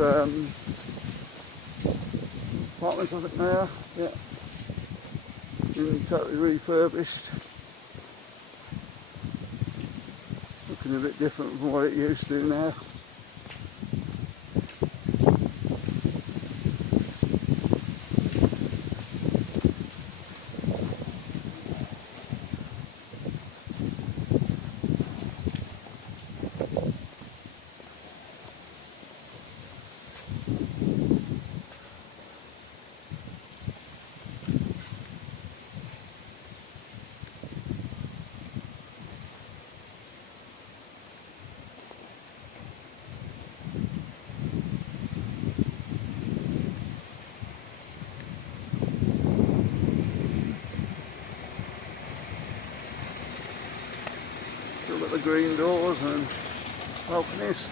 apartments, I think they are. Yeah, been totally refurbished. Looking a bit different from what it used to now. Still got the green doors and balconies.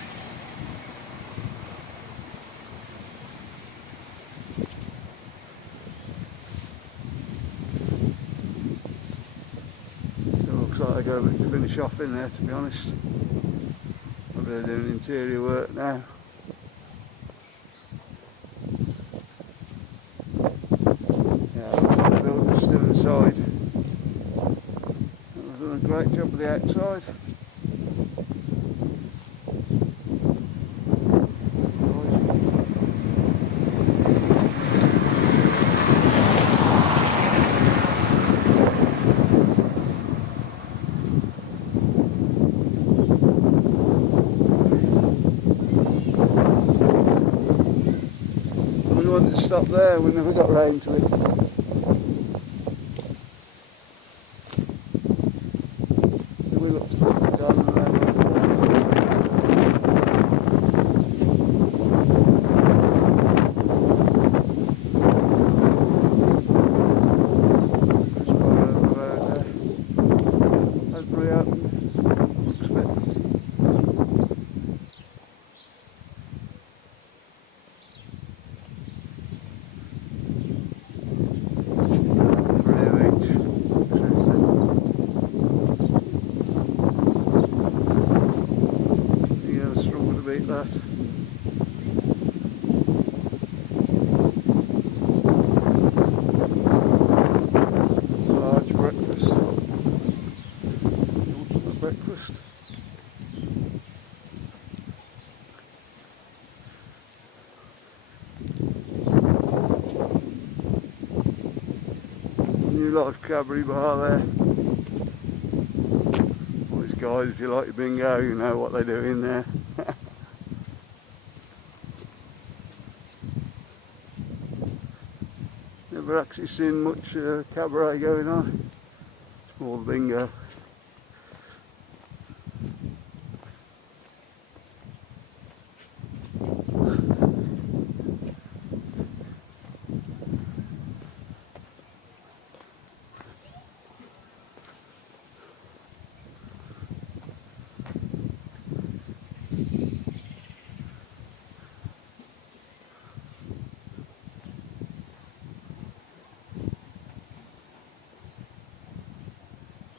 Still looks like I go back to finish off in there, to be honest. Maybe they're doing interior work now. Yeah, the builder's still inside. They've done a great job of the outside. We wanted to stop there, we never got round to it. We looked at the garden there. Just right over the road there. That's pretty open. Looks a bit. Beat that. Large breakfast. Ultimate breakfast. New Life Cabaret Bar there. All these guys, if you like your bingo, you know what they do in there. Never actually seen much cabaret going on. It's more bingo.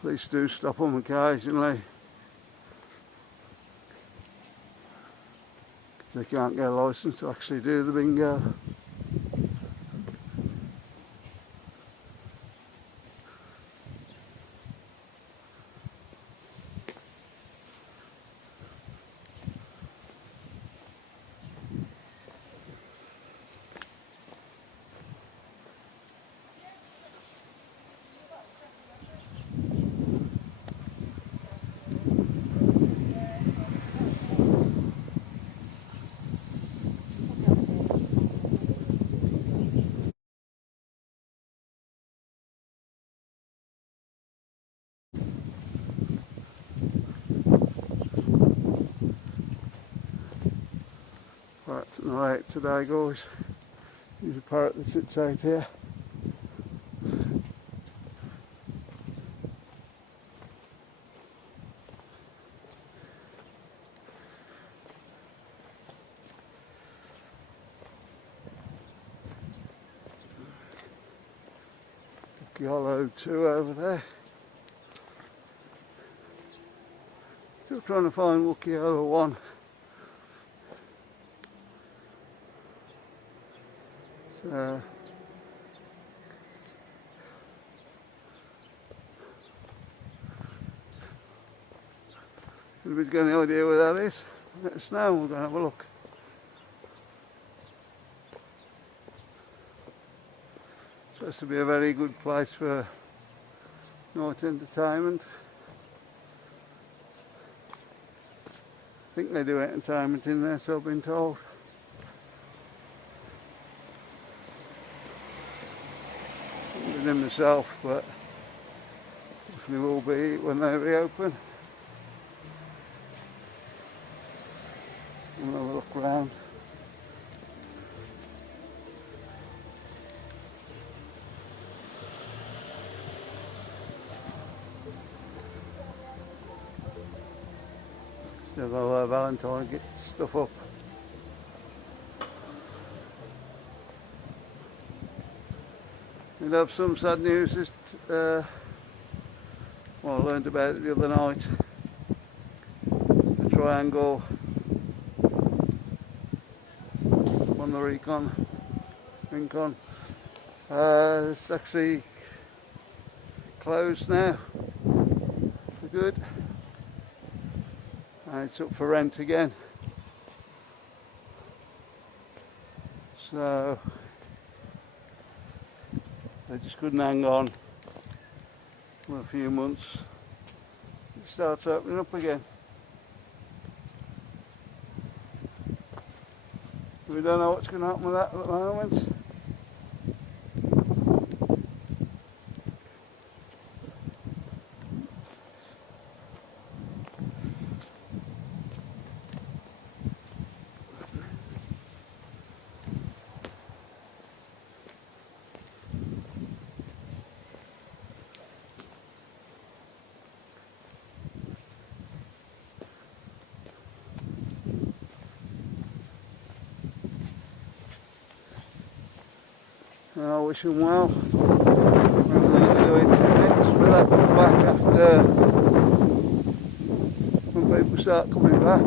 Police do stop them occasionally. They can't get a licence to actually do the bingo. Parrot's on the way out today, guys. There's a parrot that sits out here. WOOKY Hollow 2 over there. Still trying to find WOOKY Hollow 1. So if anybody's got any idea where that is, let us know and we'll go and have a look. Supposed to be a very good place for night entertainment. I think they do entertainment in there, so I've been told. I haven't been in myself, but definitely will be when they reopen. We'll have a look around. Still Valentine gets stuff up. We'll have some sad news. Well, I learned about it the other night. The triangle on the Rincon. It's actually closed now for good. And it's up for rent again. So they just couldn't hang on for a few months. It starts opening up again. We don't know what's going to happen with that at the moment. I wish them well. Whatever they're going to do next. Will that come back after when people start coming back?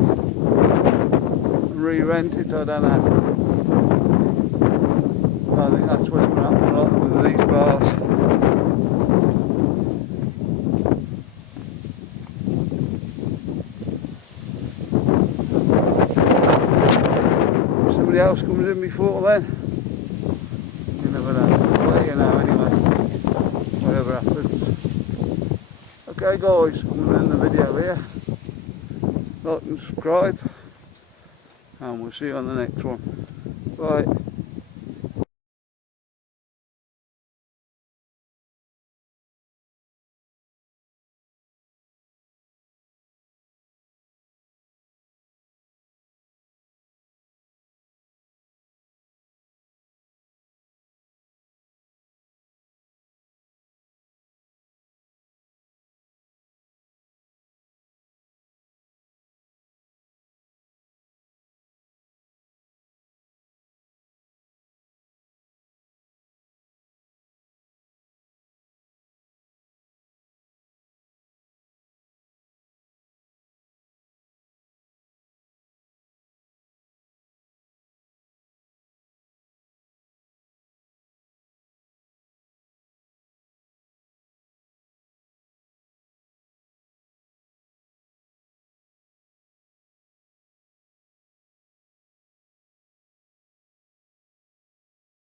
Re-rent it, I don't know. I think that's what's going to happen a lot with these bars. Somebody else comes in before then. Never know. I'll let you know anyway, whatever happens. Okay guys, I'm going to end the video here. Like and subscribe, and we'll see you on the next one. Bye.